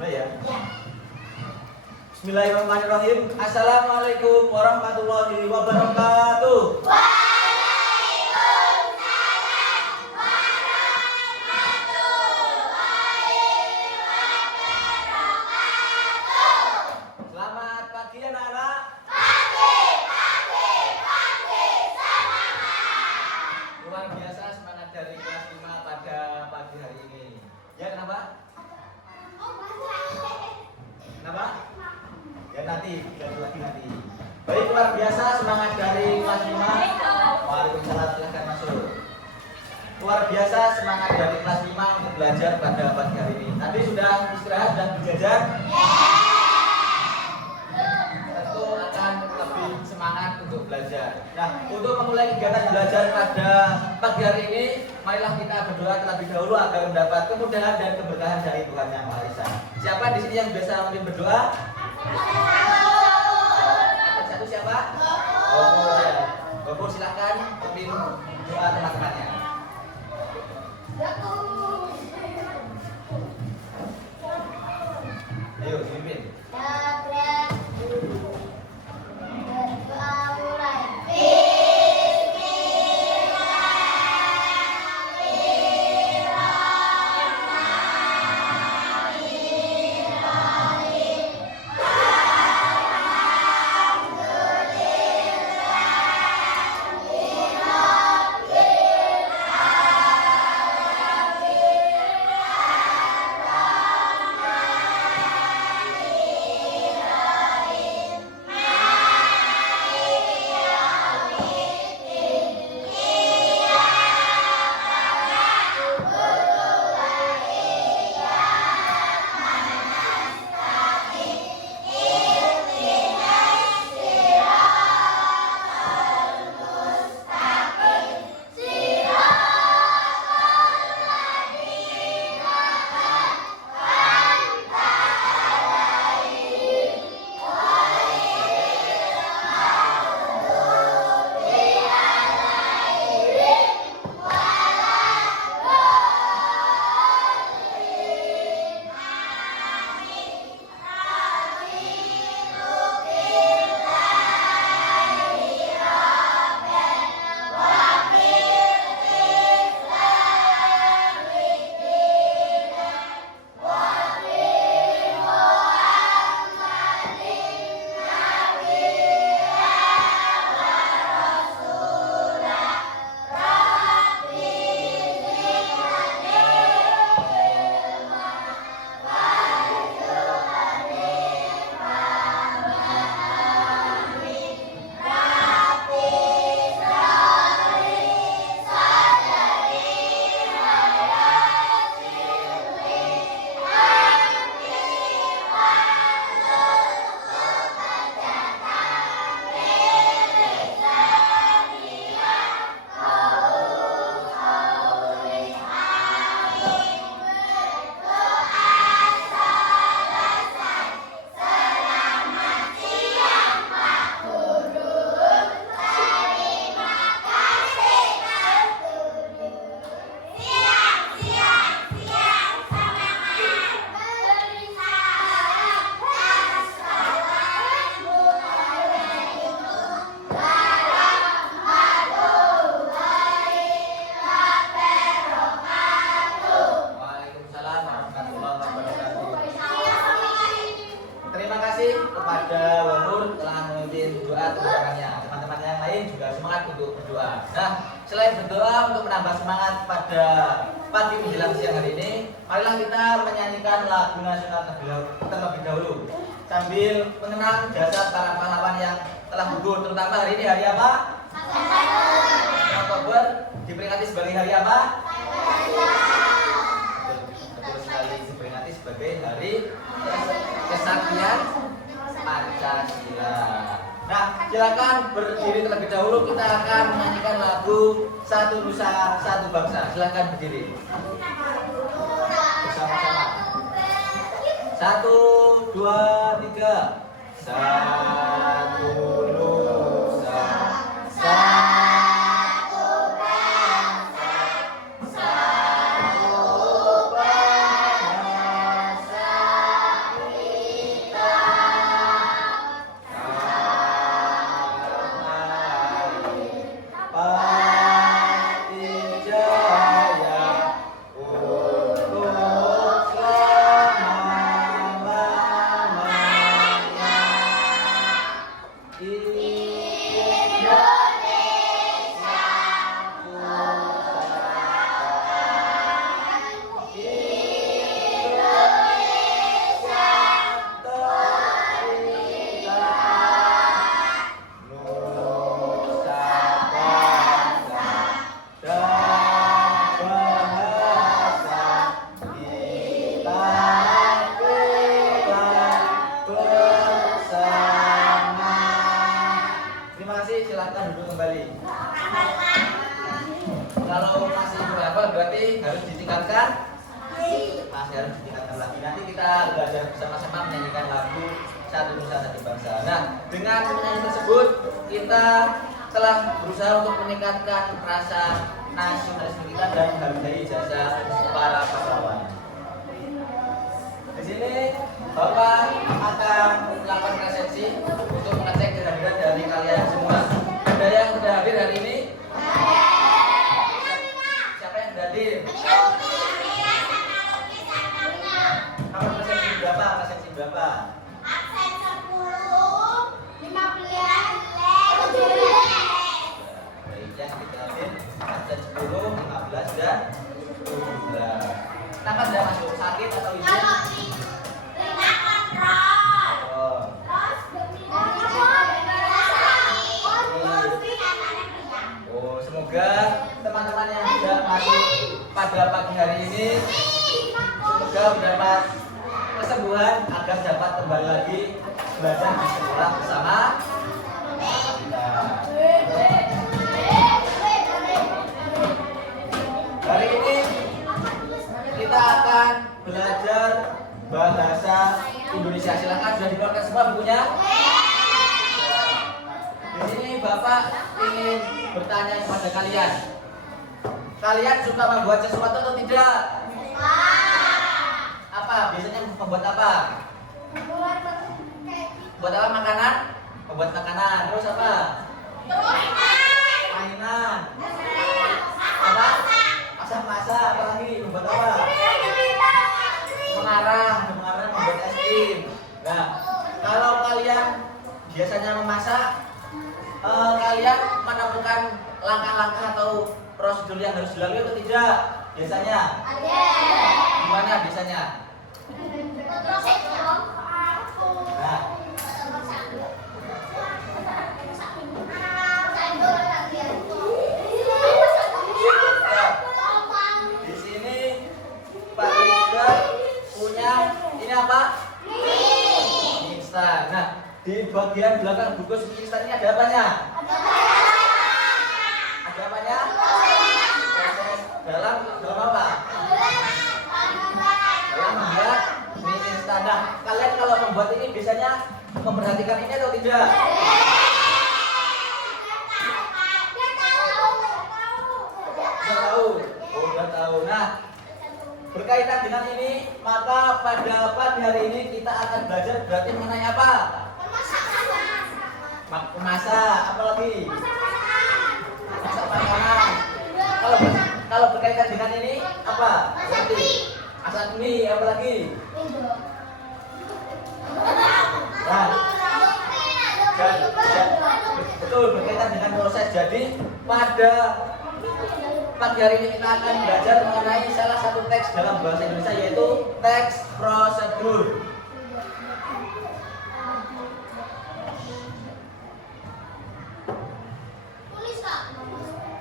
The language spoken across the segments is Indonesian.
Mulai ya. Bismillahirrahmanirrahim. Assalamualaikum warahmatullahi wabarakatuh. Selamat pagi anak-anak. Luar biasa semangat dari kelas 5 pada pagi hari ini. Ya, kenapa? Kenapa? Ya nanti, lagi nanti. Baik, luar biasa semangat dari kelas 5. Waalaikumsalam, silahkan masuk. Luar biasa semangat dari kelas 5 untuk belajar pada pagi hari ini. Tadi sudah istirahat dan berjajan? Tentu akan lebih semangat untuk belajar. Nah, untuk memulai kegiatan belajar pada pagi hari ini, marilah kita berdoa terlebih dahulu agar mendapat kemudahan dan keberkahan dari Tuhan Yang Maha Esa. Siapa di sini yang biasa memimpin berdoa? Ada satu siapa? Gopur, silakan pimpin doa teman-temannya. Ayo, pimpin. Kepada Wahur telah memimpin doa teman-temannya. Teman-teman yang lain juga semangat untuk berdoa. Nah, selain berdoa untuk menambah semangat pada pagi menjelang siang hari ini, marilah kita menyanyikan lagu nasional terlebih dahulu sambil mengenang jasa para pahlawan yang telah gugur, terutama hari ini hari apa? Oktober diperingati sebagai hari apa? Betul sekali, diperingati sebagai hari kesaktian Pancasila. Nah, silakan berdiri terlebih dahulu. Kita akan menyanyikan lagu Satu Nusa Satu Bangsa. Silakan berdiri bersama-sama. 1, 2, 3. Satu Nusa Satu Bangsa, satu bahasa. belajar bersama-sama menyanyikan lagu Satu Nusa Satu Bangsa. Nah, dengan menyanyi tersebut kita telah berusaha untuk meningkatkan rasa nasionalisme kita dan menghargai jasa para pahlawan. Di sini Bapak akan melakukan resepsi untuk mengecek kehadiran dari kalian semua. Ada yang sudah hadir hari ini? Siapa yang sudah hadir? Kamu resepsi berapa? Resepsi berapa? Absen 10, 15, 17. Baik, yang kita hadir absen 10, 15 dan 17. Kenapa tidak masuk? Sakit atau izin? Kalau Rina kontrol. Oh. Oh, semoga teman-teman yang sudah masuk pada pagi hari ini semoga mendapat kesembuhan agar dapat kembali lagi belajar di sekolah bersama kita. Hari ini kita akan belajar bahasa Indonesia. Silakan, sudah dikeluarkan semua bukunya? Di sini Bapak ingin bertanya kepada kalian. Kalian suka membuat sesuatu atau tidak? Apa? Biasanya membuat apa? Buat apa makanan? Membuat makanan. Terus apa? Mainan. Apa? Masak-masak. Apa lagi? Membuat apa? Mengarang membuat es krim. Nah, kalau kalian biasanya memasak, kalian menemukan langkah-langkah atau prosedur yang harus dilalui atau tidak? Biasanya? Gimana biasanya? Nah, di sini Pak Rizal punya ini apa? Mie instan. Nah, di bagian belakang bungkus mie instan ini ada apanya? Ada apanya? Proses dalam apa? Dalam membuat mie instan. Nah, kalian kalau membuat ini biasanya memperhatikan ini atau tidak? Sudah tahu. Oh, sudah tahu. Nah, berkaitan dengan ini, maka pada pagi hari ini kita akan belajar berarti mengenai apa? Memasak, apa lagi? Masak makanan. Kalau berkaitan dengan ini apa? Berarti masak mie, apa lagi? Nah, betul, berkaitan dengan proses. Jadi pada pagi hari ini kita akan belajar mengenai salah satu teks dalam bahasa Indonesia, yaitu teks prosedur.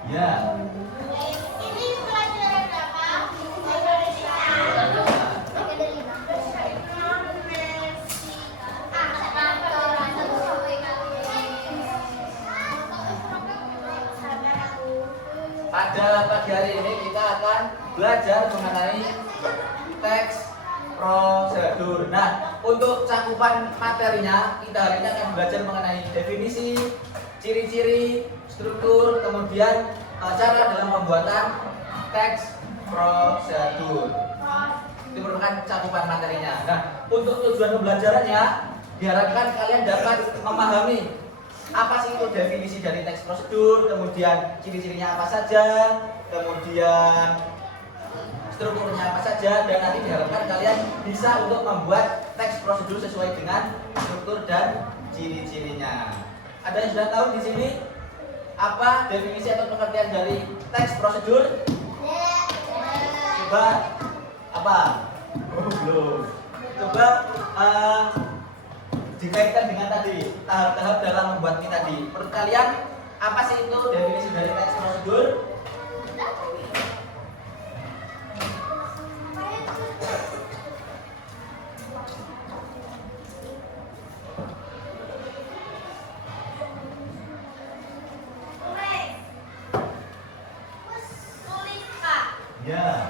Ya. Ini pelajaran berapa? Pada pagi hari ini kita akan belajar mengenai teks prosedur. Nah, untuk cakupan materinya kita hari ini akan belajar mengenai definisi, ciri-ciri, struktur, kemudian cara dalam pembuatan teks prosedur. Itu merupakan cakupan materinya. Nah, untuk tujuan pembelajarannya diharapkan kalian dapat memahami apa sih itu definisi dari teks prosedur, kemudian ciri-cirinya apa saja, kemudian strukturnya apa saja, dan nanti diharapkan kalian bisa untuk membuat teks prosedur sesuai dengan struktur dan ciri-cirinya. Ada yang sudah tahu di sini apa definisi atau pengertian dari teks prosedur? Coba apa? Oh, belum. Coba dikaitkan dengan tadi tahap-tahap dalam membuat mie tadi. Menurut kalian apa sih itu definisi dari teks prosedur? Ya.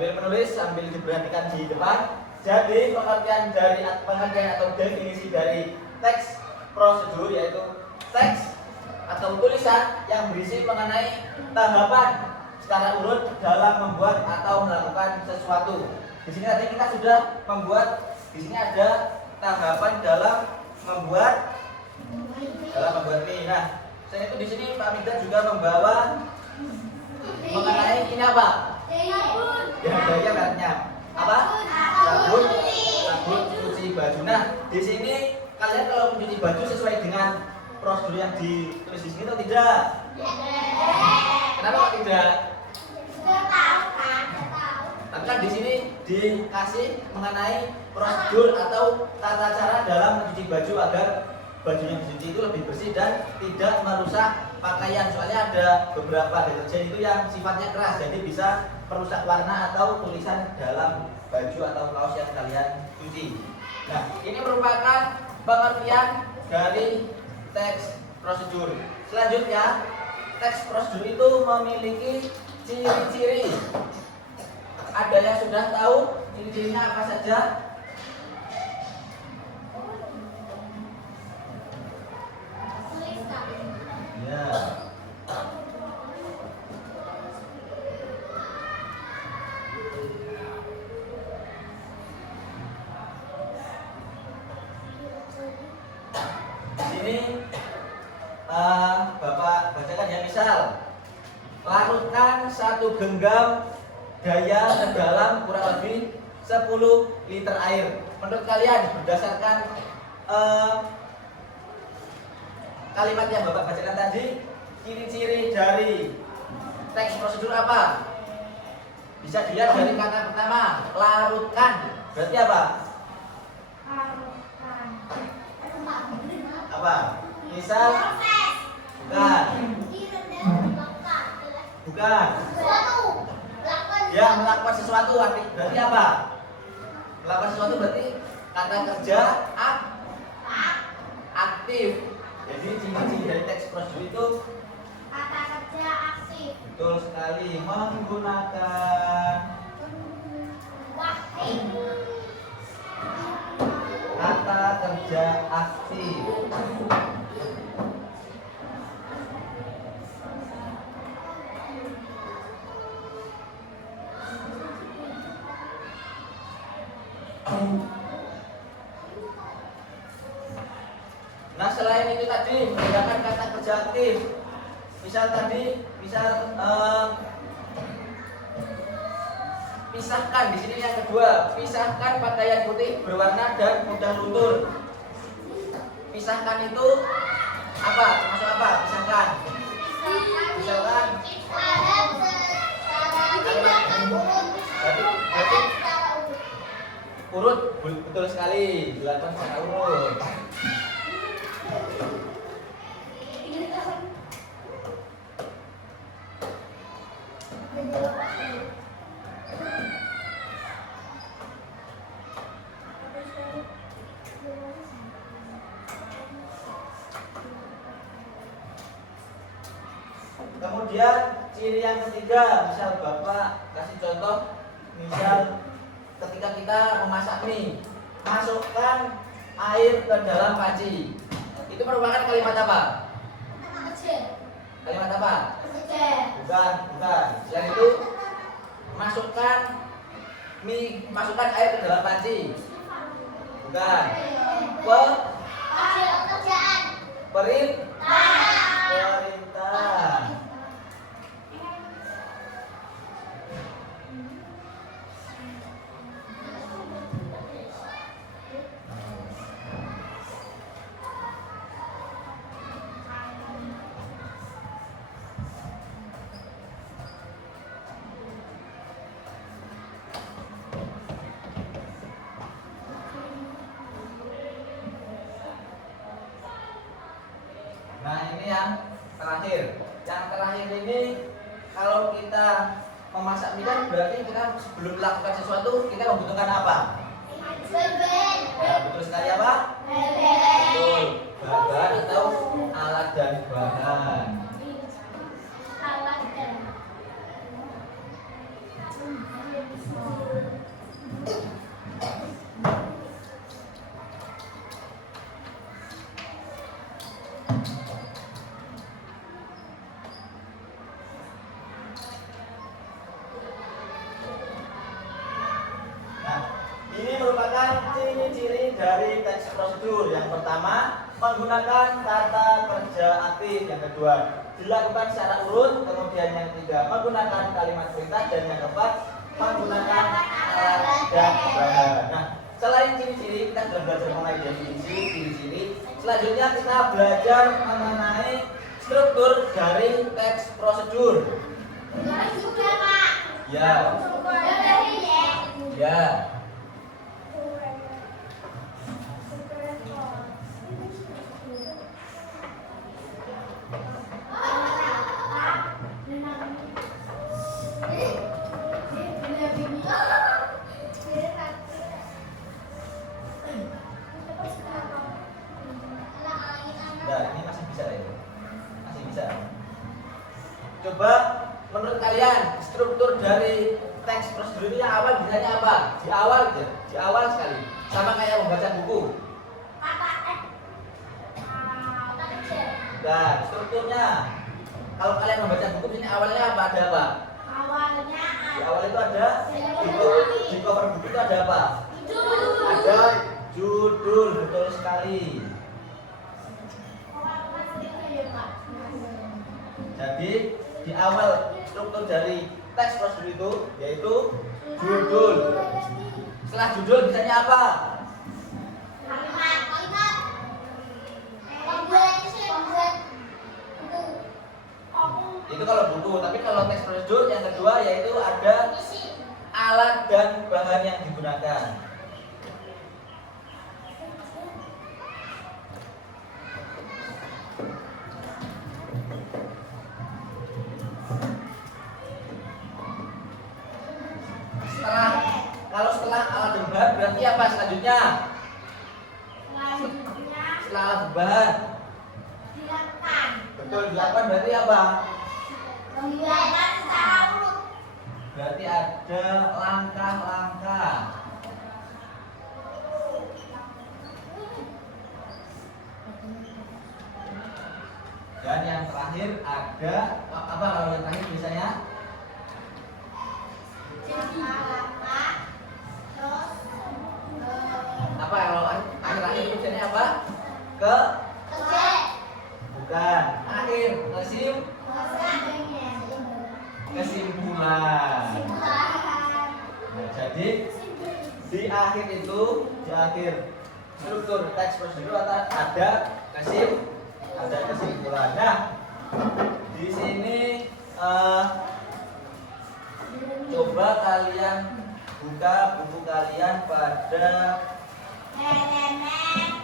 sambil menulis, sambil diperhatikan di depan. Jadi pengertian atau definisi dari teks prosedur yaitu teks atau tulisan yang berisi mengenai tahapan secara urut dalam membuat atau melakukan sesuatu. Di sini tadi kita sudah membuat, di sini ada tahapan dalam membuat mie. Nah, selain itu di sini Pak Migdad juga membawa mengenai ini apa? Ya, gaya mereknya apa? Sabun cuci baju. Nah, di sini kalian kalau mencuci baju sesuai dengan prosedur yang ditulis di sini atau tidak? Kenapa kok tidak? Tapi kan di sini dikasih mengenai prosedur atau tata cara dalam mencuci baju agar baju yang dicuci itu lebih bersih dan tidak merusak pakaian. Soalnya ada beberapa deterjen itu yang sifatnya keras, jadi bisa merusak warna atau tulisan dalam baju atau kaos yang kalian cuci. Nah, ini merupakan pengertian dari teks prosedur. Selanjutnya, teks prosedur itu memiliki ciri-ciri. Ada yang sudah tahu ciri-cirinya apa saja? Ya. Di sini Bapak bacakan ya, misal larutkan 1 genggam daya ke dalam kurang lebih 10 liter air. Menurut kalian berdasarkan kalimat yang Bapak bacakan tadi, ciri-ciri dari teks prosedur apa? Bisa dilihat dari kata pertama, larutkan. Berarti apa? Apa? Misal bukan. Bukan. Ya, melakukan sesuatu berarti apa? Melakukan sesuatu berarti kata kerja aktif. Jadi ciri-ciri dari teks prosedur itu Kata kerja aktif. betul sekali, menggunakan kata kerja aktif. Nah, selain itu tadi menggunakan kata kerja aktif. Misal pisahkan, di sini yang kedua, pisahkan pakaian putih berwarna dan mudah luntur. Pisahkan itu apa? Termasuk apa? Pisahkan. Berarti urut, betul sekali, dilakukan secara urut. Kemudian ciri yang ketiga, misal Bapak kasih contoh, misal ketika kita memasak mie, masukkan air ke dalam panci. Itu merupakan kalimat apa? Kalimat apa? Bukan. Selain itu, masukkan air ke dalam panci. Bukan. Perintah. Nah, ini yang terakhir. Yang terakhir ini, kalau kita memasak mie kan berarti kita sebelum melakukan sesuatu kita membutuhkan apa? Ya, betul sekali apa? Betul. Bahan atau alat dan bahan. ciri-ciri dari teks prosedur. Yang pertama, menggunakan kata kerja aktif. Yang kedua, dilakukan secara urut. Kemudian yang ketiga, menggunakan kalimat perintah. Dan yang keempat, menggunakan alat dan bahan. Nah, selain ciri-ciri, kita sudah belajar mengenai definisi, ciri-ciri. Selanjutnya kita belajar mengenai struktur dari teks prosedur. Juga, Pak. Ya. Ya. Nah, ini masih bisa ya? Masih bisa. Coba menurut kalian struktur dari teks prosedur ini yang awal bisanya apa? Di awal aja, di awal sekali. Sama kayak membaca buku. Nah, strukturnya. Kalau kalian membaca buku ini awalnya apa? Ada apa? Awalnya Di awal itu ada di cover buku itu ada apa? Ada judul, betul sekali. Jadi di awal struktur dari teks prosedur itu yaitu judul. Setelah judul bisanya apa? Itu kalau buku. Tapi kalau teks prosedur yang kedua yaitu ada alat dan bahan yang digunakan. Setelah alat dan bahan berarti apa selanjutnya? Setelah alat dan bahan. Betul, dilakukan berarti apa? Berarti ada langkah-langkah. Dan yang terakhir ada apa kalau yang terakhir biasanya? Apa kalau akhir-akhir biasanya apa? Bukan. Akhir kesimpulan. Nah, jadi di akhir itu, di akhir struktur teks prosedur ada kesimpulan. Nah, di sini coba kalian buka buku kalian pada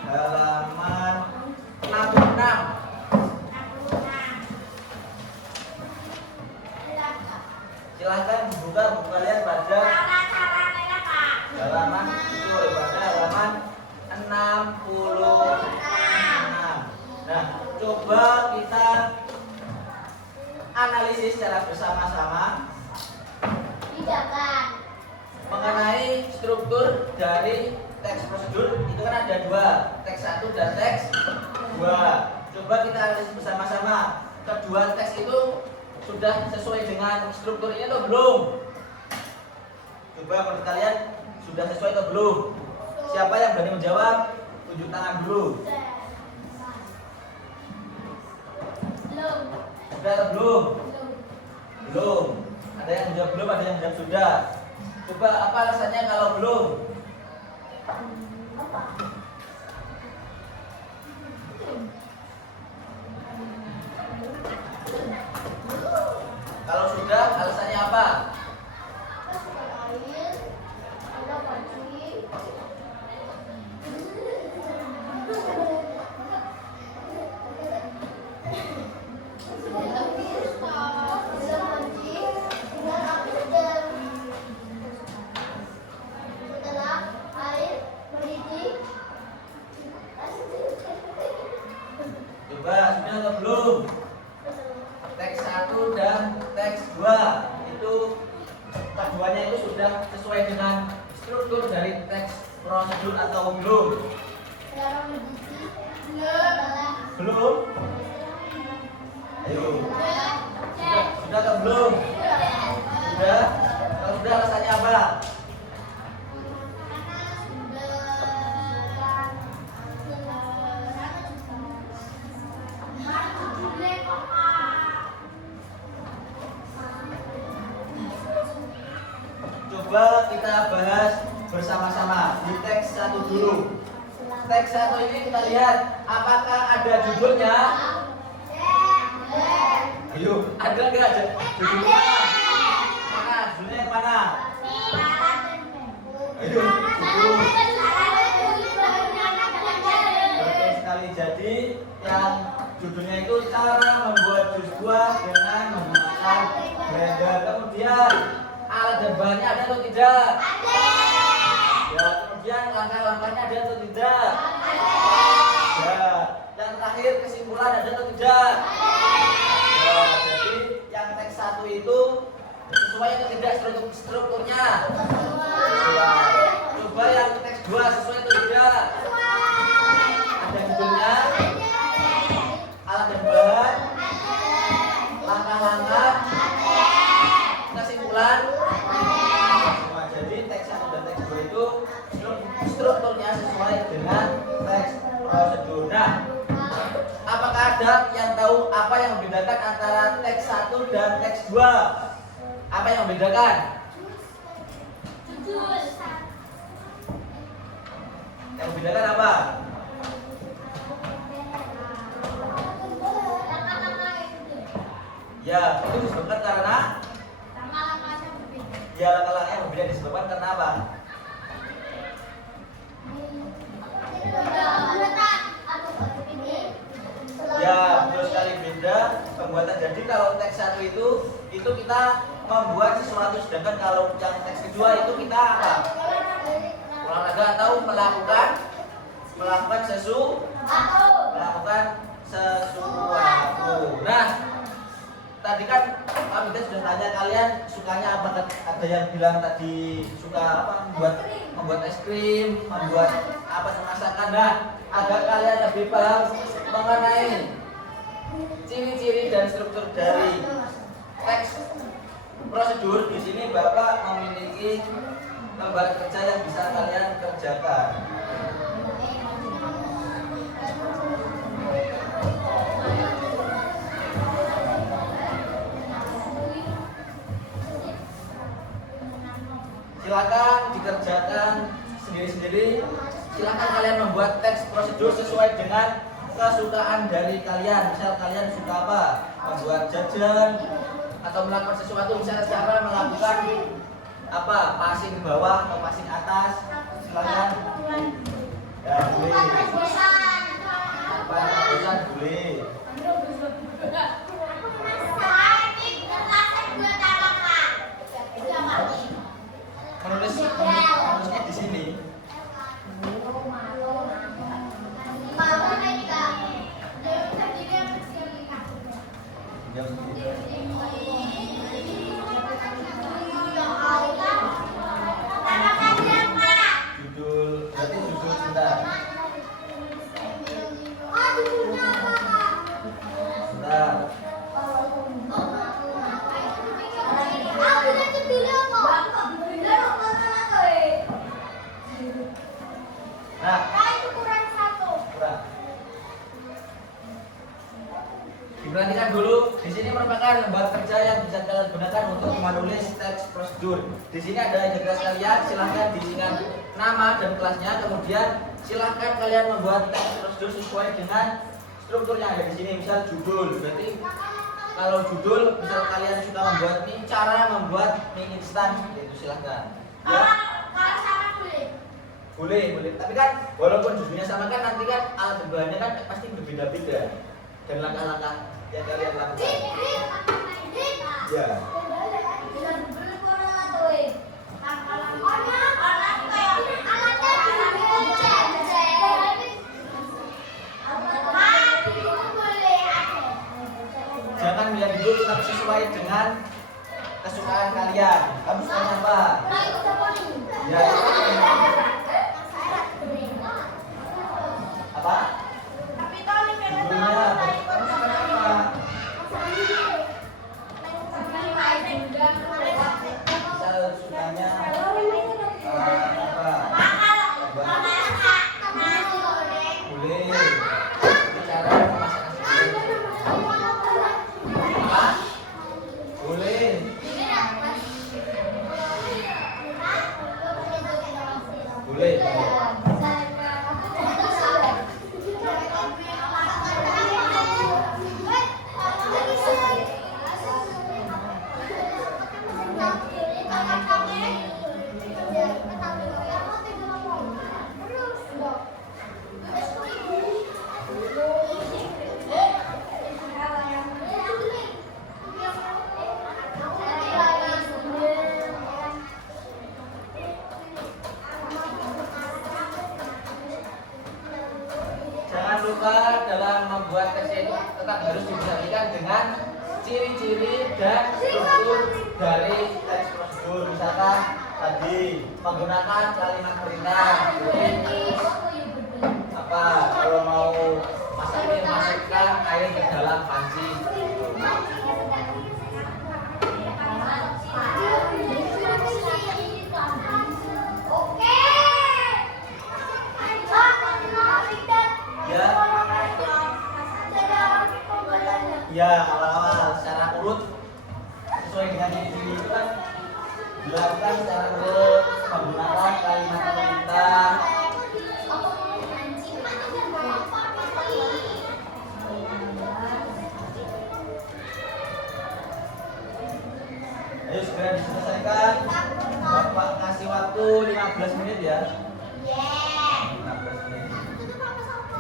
halaman 66. Silahkan dibuka buku kalian pada halaman pada halaman 66. Nah, coba kita analisis secara bersama-sama mengenai struktur dari teks prosedur. Itu kan ada dua, teks 1 dan teks 2. Coba kita analisis bersama-sama. Kedua teks itu sudah sesuai dengan struktur ini atau belum? Coba menurut kalian sudah sesuai atau belum? Siapa yang berani menjawab? Tunjuk tangan dulu. Sudah atau belum? Belum. Ada yang menjawab belum, ada yang menjawab sudah. Coba apa alasannya kalau belum? Kalau sudah, alasannya apa? Coba sudah atau belum? Teks 1 dan teks 2 itu keduanya itu sudah sesuai dengan struktur dari teks prosedur atau belum? Belum? Ayo. Sudah atau belum? Sudah? Kalau sudah alasannya apa? kita bahas bersama-sama di teks 1 dulu. Teks 1 ini kita lihat apakah ada judulnya? Ayo, ada nggak ada judulnya? Mana? Judulnya yang mana? Ayo, judul. Betul sekali. Jadi yang judulnya itu cara membuat jus buah dengan menggunakan blender. Kemudian alat dan bahannya ada atau tidak? Ya, kemudian langkah-langkahnya ada atau tidak? Ya, yang terakhir kesimpulan ada atau tidak? Ya, jadi yang teks 1 itu sesuai atau tidak strukturnya? Sesuai. Coba yang teks 2 sesuai atau tidak? Ada judulnya, alat dan bahan, langkah-langkah, kesimpulan. Semua. Jadi teks 1 dan teks 2 itu strukturnya sesuai dengan teks prosedur. Nah, apakah ada yang tahu apa yang membedakan antara teks 1 dan teks 2? Apa yang membedakan? Yang membedakan apa? Ya, itu disebabkan karena ya langkah-langkah yang berbeda disebabkan karena apa? Ya, betul sekali beda pembuatan. Jadi kalau teks 1 itu kita membuat sesuatu, sedangkan kalau yang teks kedua itu kita apa? Olahraga atau melakukan sesuatu. Nah, tadi kan kami sudah tanya kalian sukanya apa? Ada yang bilang tadi suka apa? Membuat es krim, membuat apa masakan. Nah, agar kalian lebih paham mengenai ciri-ciri dan struktur dari teks prosedur, di sini Bapak memiliki lembar kerja yang bisa kalian kerjakan. Silakan dikerjakan sendiri-sendiri. Silakan kalian membuat teks prosedur sesuai dengan kesukaan dari kalian. Misal kalian suka apa? Membuat jajan atau melakukan sesuatu, misalnya cara melakukan apa? Passing bawah atau passing atas. Silakan. Ya, boleh. Apa tulisan boleh. Menulisnya di sini. Judul, berarti judul sebentar. Sebentar. Nah, kurang. Diperhatikan dulu, di sini merupakan lembar kerja yang bisa kalian gunakan untuk menulis teks prosedur. Di sini ada identitas kalian, silahkan diisikan nama dan kelasnya. Kemudian silahkan kalian membuat teks prosedur sesuai dengan struktur yang ada di sini. Misal judul, berarti kalau judul, misal kalian suka membuat mie, cara membuat mie instan, itu silahkan. Ya. Boleh. Tapi kan walaupun judulnya sama kan nanti kan alat bahannya kan pasti berbeda-beda dan langkah-langkah yang kalian lakukan. Ya. Jangan melihat dulu, tapi sesuai dengan kesukaan kalian. Kamu sukanya apa? Ya. Apa? Judulnya. Kamu sukanya apa? Misal sukanya apa? Boleh. Cara memasak nasi goreng. Apa? Boleh. ciri-ciri dan struktur dari teks prosedur. Misalkan tadi menggunakan kalimat perintah. Apa kalau mau masak mie, masukkan air ke dalam panci. Ya, awal-awal secara urut sesuai dengan ini itu kan dilakukan secara urut menggunakan kalimat perintah. Ayo segera diselesaikan. Bapak kasih waktu 15 menit ya. 15 menit.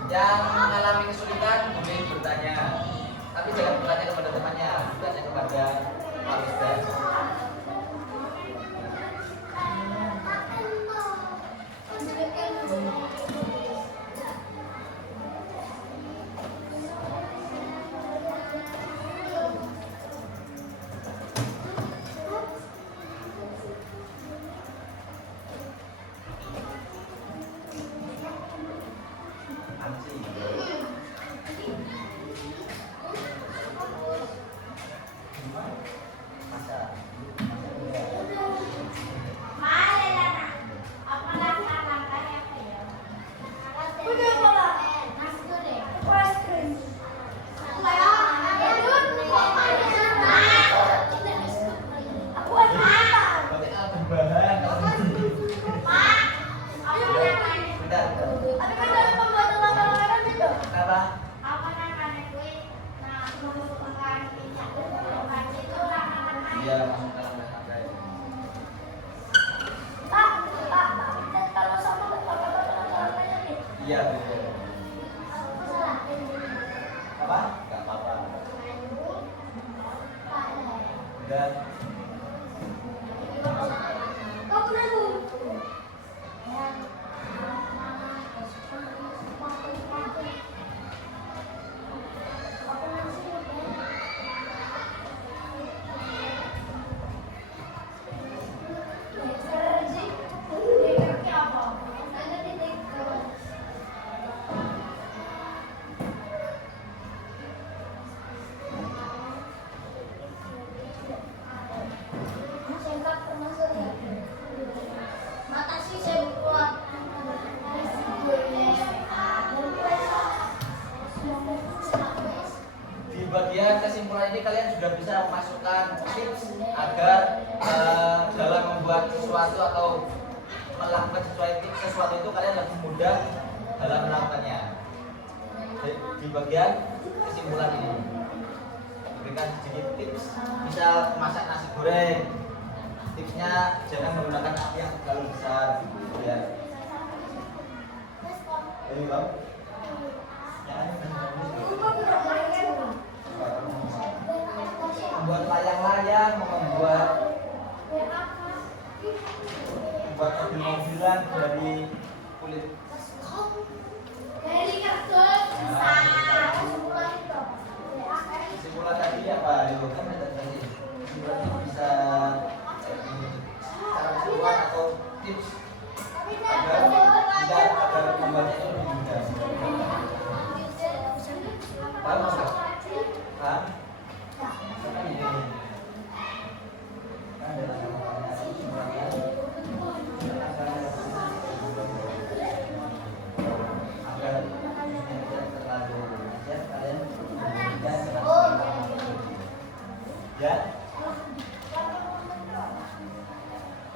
Yang mengalami kesulitan boleh bertanya. Tapi jangan bertanya kepada temannya, bertanya kepada Pak Ustaz. Iya, betul. Apa? Enggak apa-apa. Dan bagian kesimpulan ini kalian sudah bisa memasukkan tips agar dalam membuat sesuatu atau melakukan sesuatu itu kalian lebih mudah dalam melakukannya. Di bagian kesimpulan ini berikan sedikit tips, misal masak nasi goreng, tipsnya jangan menggunakan api yang terlalu besar ya. Ini bang, membuat layang-layang, membuat mobil-mobilan dari kulit. Dari kertas bisa. Kesimpulan tadi apa? Itu kan ada tadi. Kesimpulan itu bisa cara kesimpulan atau tips agar membuatnya itu lebih mudah. Paham nggak? Hah? Ya,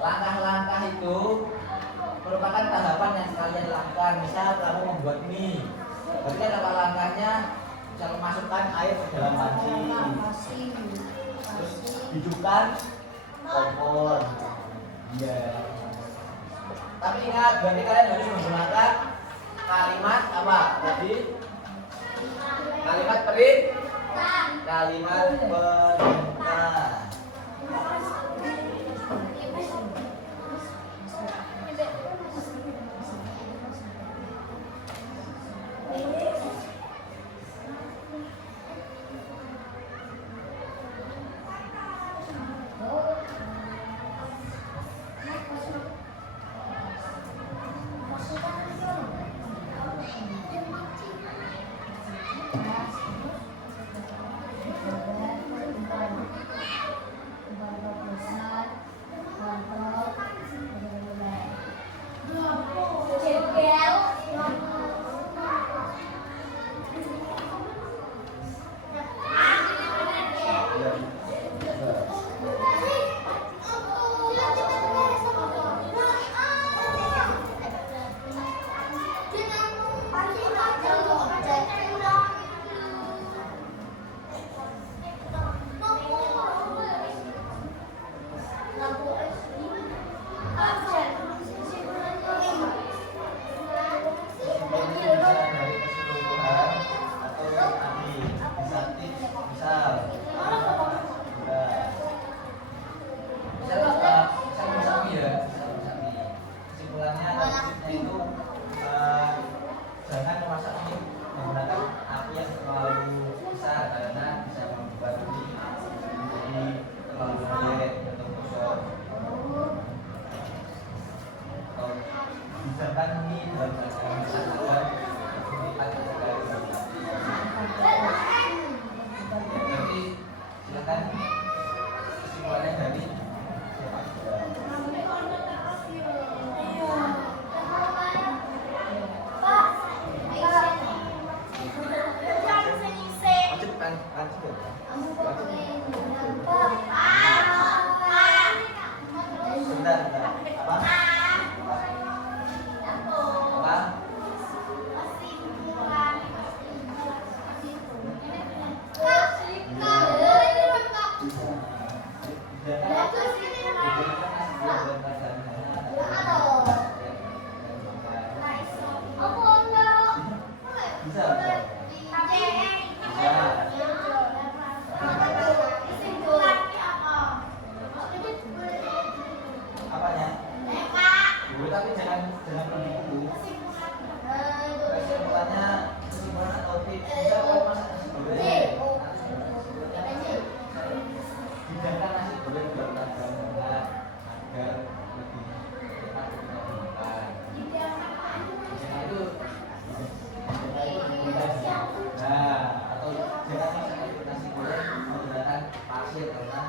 langkah-langkah itu merupakan tahapan yang kalian lakukan. Misal kamu membuat mie, berarti kan langkah-langkahnya misal masukkan air ke dalam panci, terus hidupkan kompor. Iya. Tapi ingat, berarti kalian harus menggunakan kalimat apa tadi? Kalimat perintah. Kalimat perintah. dalam keadaan sehat agar dinikmati sekali. Berarti silakan kesimpulannya dari wajib kan sebentar apa bisa apanya boleh tapi jangan pergi dulu kesimpulannya kesimpulan atau tips bisa kalau masak nasi goreng hidangkan nasi goreng dalam keadaan hangat agar lebih nikmat ketika dimakan. Jangan itu nah atau jangan masak nasi goreng menggunakan pasir karena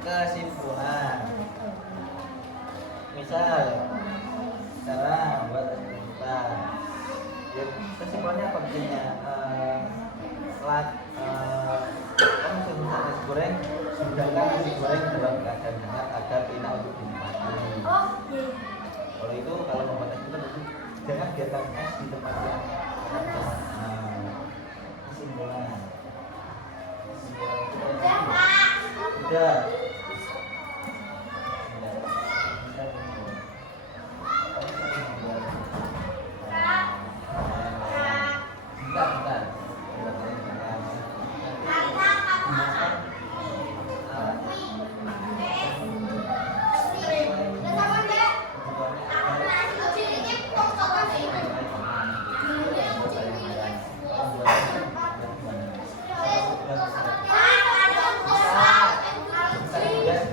kesimpulan misal sekarang buat kita ya, kesimpulannya apa biasanya kamu sudah nasi goreng hidangkan nasi goreng dalam keadaan hangat agar enak untuk dinikmati. Kalau itu kalau membuat es bulan itu jangan biarkan es di tempat yang panas. Kesimpulan sudah.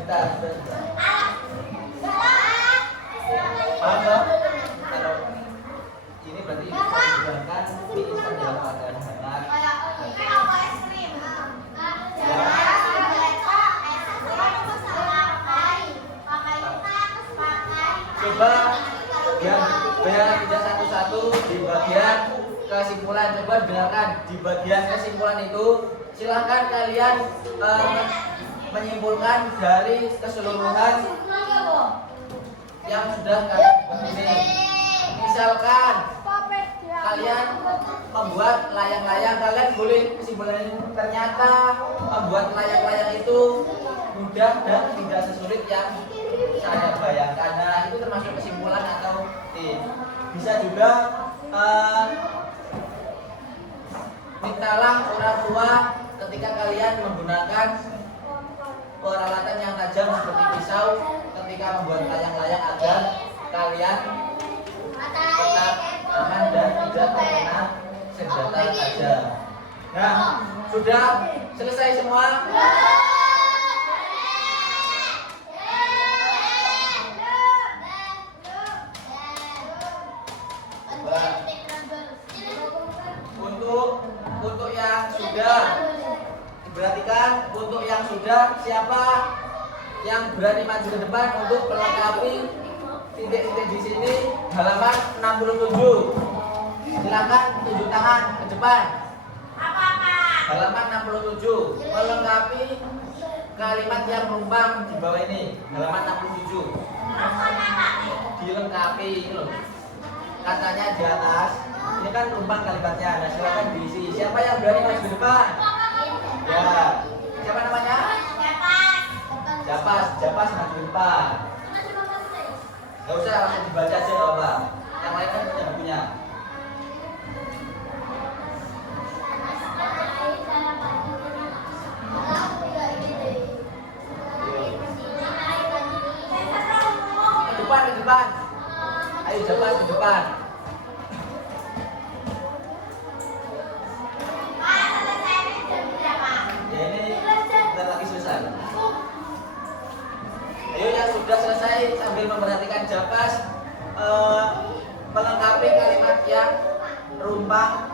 Bentar. Paham dong? Kalau ini berarti digunakan mie instan dalam keadaan hangat. Coba biar tidak satu-satu di bagian kesimpulan. Coba dengarkan di bagian kesimpulan itu. Silahkan kalian menyimpulkan dari keseluruhan yang sudah kalian buat ini. Misalkan kalian membuat layang-layang, kalian boleh kesimpulannya ternyata membuat layang-layang itu mudah dan tidak sesulit yang saya bayangkan. Nah, itu termasuk kesimpulan atau tips. Bisa juga mintalah orang tua ketika kalian menggunakan peralatan yang tajam seperti pisau ketika membuat layang-layang agar kalian tetap aman dan tidak terkena senjata tajam. Nah, sudah selesai semua? Untuk yang sudah diperhatikan, untuk yang sudah siapa yang berani maju ke depan untuk melengkapi titik-titik di sini halaman 67. Silakan tunjuk tangan ke depan. Halaman 67 melengkapi kalimat yang menumpang di bawah ini. Halaman 67 dilengkapi ini loh. Katanya di atas. Ini kan numpang kalimatnya. Nah, silakan diisi. Siapa yang berani maju ke depan? Ya. Siapa namanya? Japas maju ke depan. Gak usah langsung dibaca aja loh, Pak. Yang lain kan punya bukunya. Ke depan. Ayo Japas ke depan. sudah selesai sambil memperhatikan Japas melengkapi kalimat yang terumpang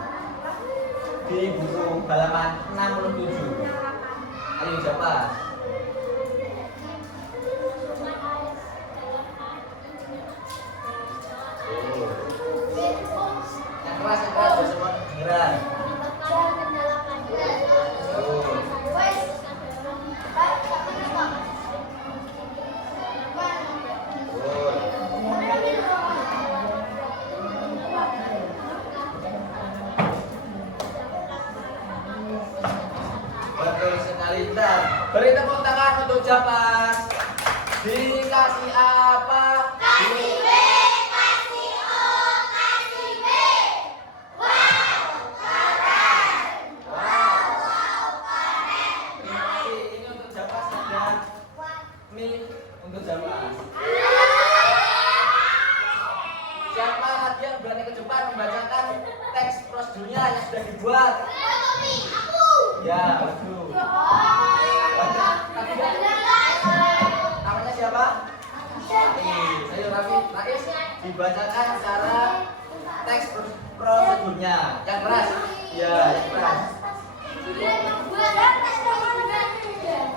di buku halaman 67. Ayo Japas. Yang keras biar semua kedengeran. Betul sekali. Beri tepuk tangan untuk Japas. Dikasih apa? Kasih B, kasih O, kasih B. Wow, keren. Wow, keren. Terima kasih. Ini untuk Japas dan Mi untuk Japas. Siapa lagi yang berani ke depan membacakan teks prosedurnya yang sudah dibuat? Aku. Ya, aduh. Namanya siapa? Ayo Raffi, Rais, dibacakan cara teks prosedurnya. Yang keras. Ya, yang keras.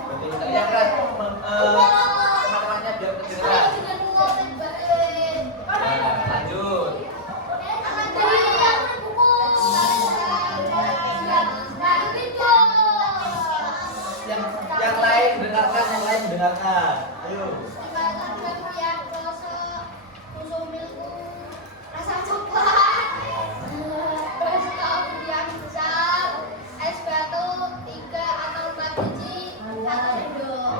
Betul sekali. Yang keras. Teman-temannya biar kedengeran. Nah, lanjut. Yang lain dengarkan, yang lain dengarkan. Ayo. Rasa coklat, es batu 3 atau 4 biji atau sendok.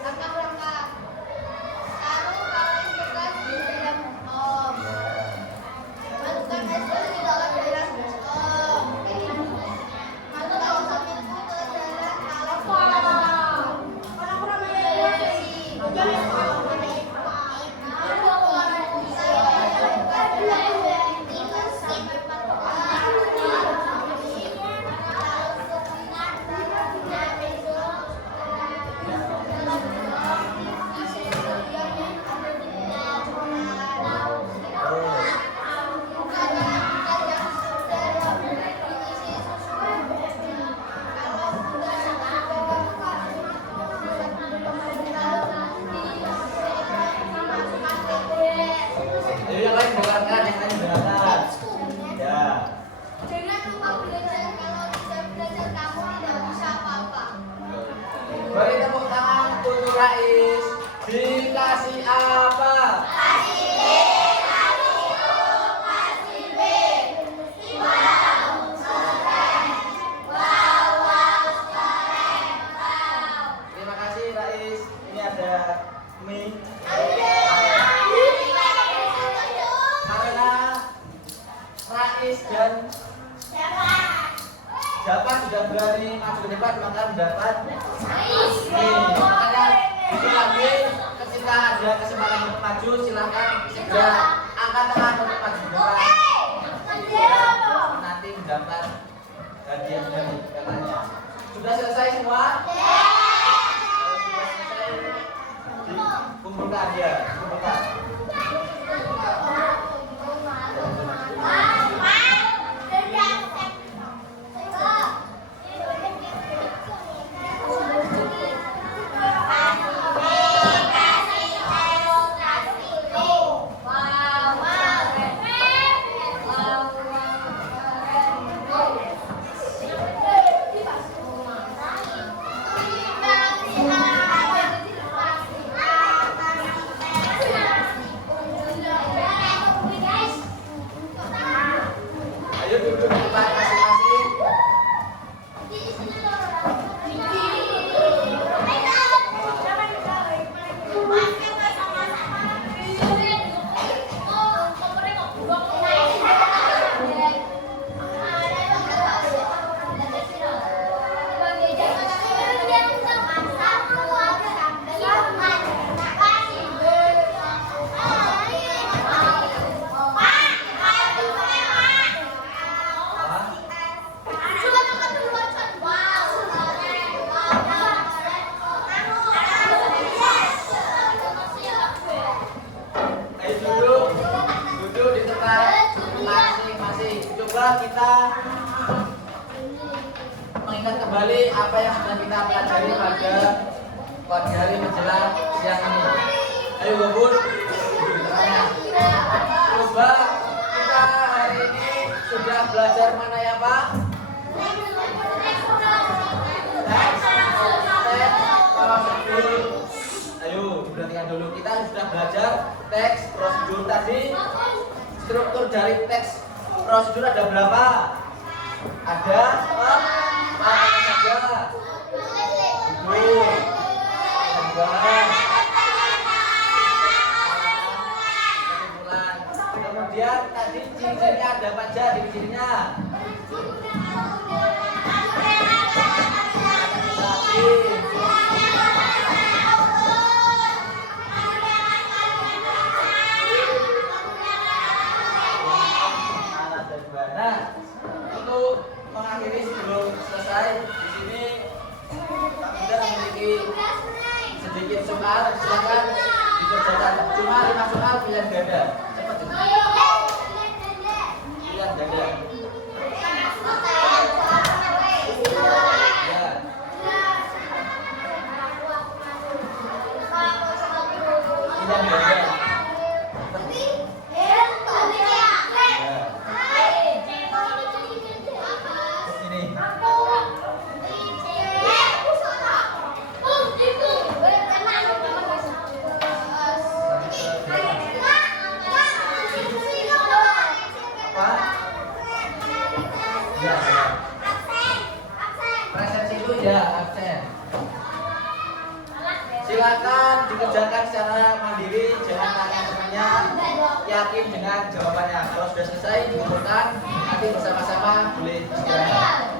Langkah-langkah. Taruh kaleng bekas di dalam om. Masukkan es batu di dalam daerah om. Masukkan samilku ke dalam kaleng. Orang-orang Ayo yang lain dengarkan, yang lain dengarkan. Ya. Jangan lupa belajar, kalau tidak belajar kamu tidak bisa apa-apa. Beri tepuk tangan untuk Rais. Dikasih apa? Kasih B, kasih O, kasih B. Wow, keren. Wow, wow, keren. Wow. Terima kasih Rais. Ini ada Mi. Karena Rais dan Japas sudah berani maju ke depan maka mendapat Mi. Makanya itu lagi ketika ada kesempatan untuk maju silahkan segera angkat tangan untuk maju ke depan. Nanti mendapat hadiah dari katanya. Sudah selesai semua? Sudah selesai. Dikumpulkan ya, kumpulkan. kita mengingat kembali apa yang sudah kita pelajari pada pagi hari menjelang siang ini. Ayo Bubun, coba kita hari ini sudah belajar mana ya Pak? Prosedur. Ayo perhatikan dulu, kita sudah belajar teks prosedur tadi. Struktur dari teks prosedur ada berapa? Ada apa saja? Judul, gambar, kesimpulan. Kemudian tadi ciri-cirinya ada apa aja? Ciri-cirinya nah, untuk mengakhiri sebelum selesai di sini kita memiliki sedikit soal, silakan dikerjakan. Cuma 5 soal pilihan ganda. Cepat cepat. Pilihan ganda. Ya. Pilihan ganda. Silakan dikerjakan secara mandiri, jangan tanya temannya, yakin dengan jawabannya. Kalau sudah selesai dikumpulkan, nanti bersama-sama boleh istirahat.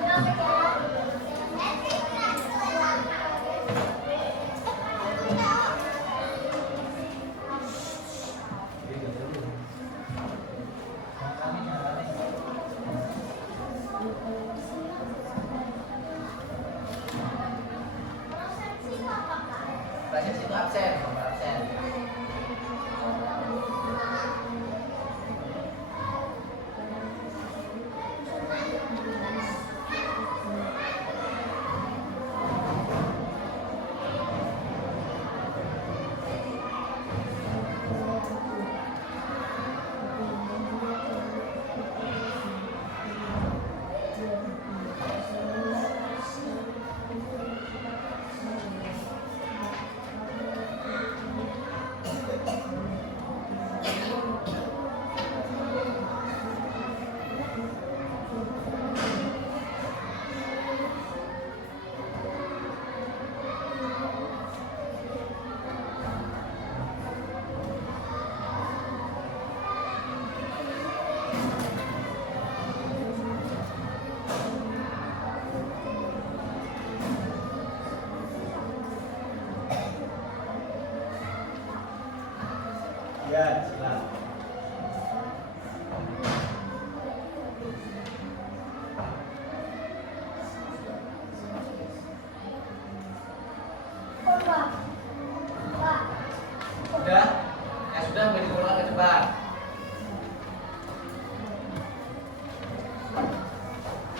Presentasi itu absen, nomor absen. Ya, silakan. Sudah? Ya sudah, beri bola ke depan.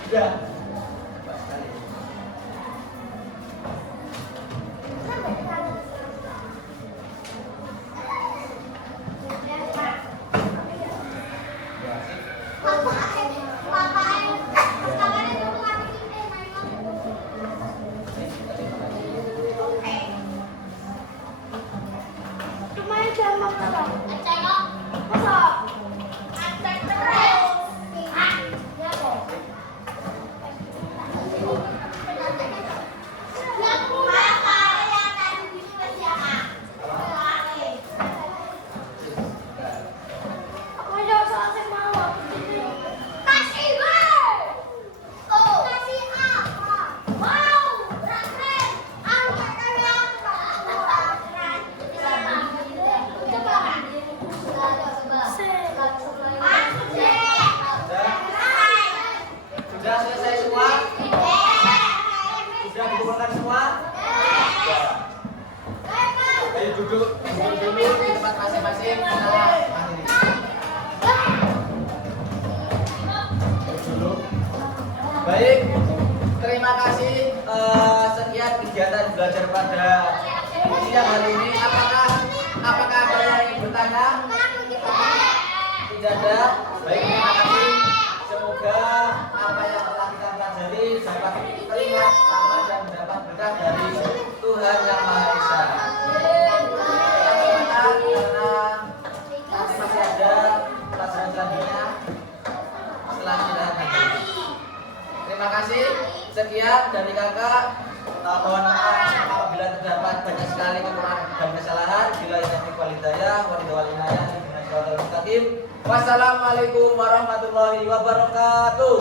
Sudah. Cepat sekali. Baik, terima kasih. Sekian kegiatan belajar pada siang hari ini. Apakah ada yang ingin bertanya? Tidak ada. Baik, terima kasih. Semoga apa yang telah kita pelajari dapat teringat aman dan dapat berkah dari Tuhan Yang Maha Esa. Karena nanti masih ada pelajaran selanjutnya setelah kita nanti. Terima kasih. Sekian dari kakak. Mohon maaf apabila terdapat banyak sekali kekurangan dan kesalahan. Bila yang walidayah, walidawalidayah, Wassalamualaikum warahmatullahi wabarakatuh.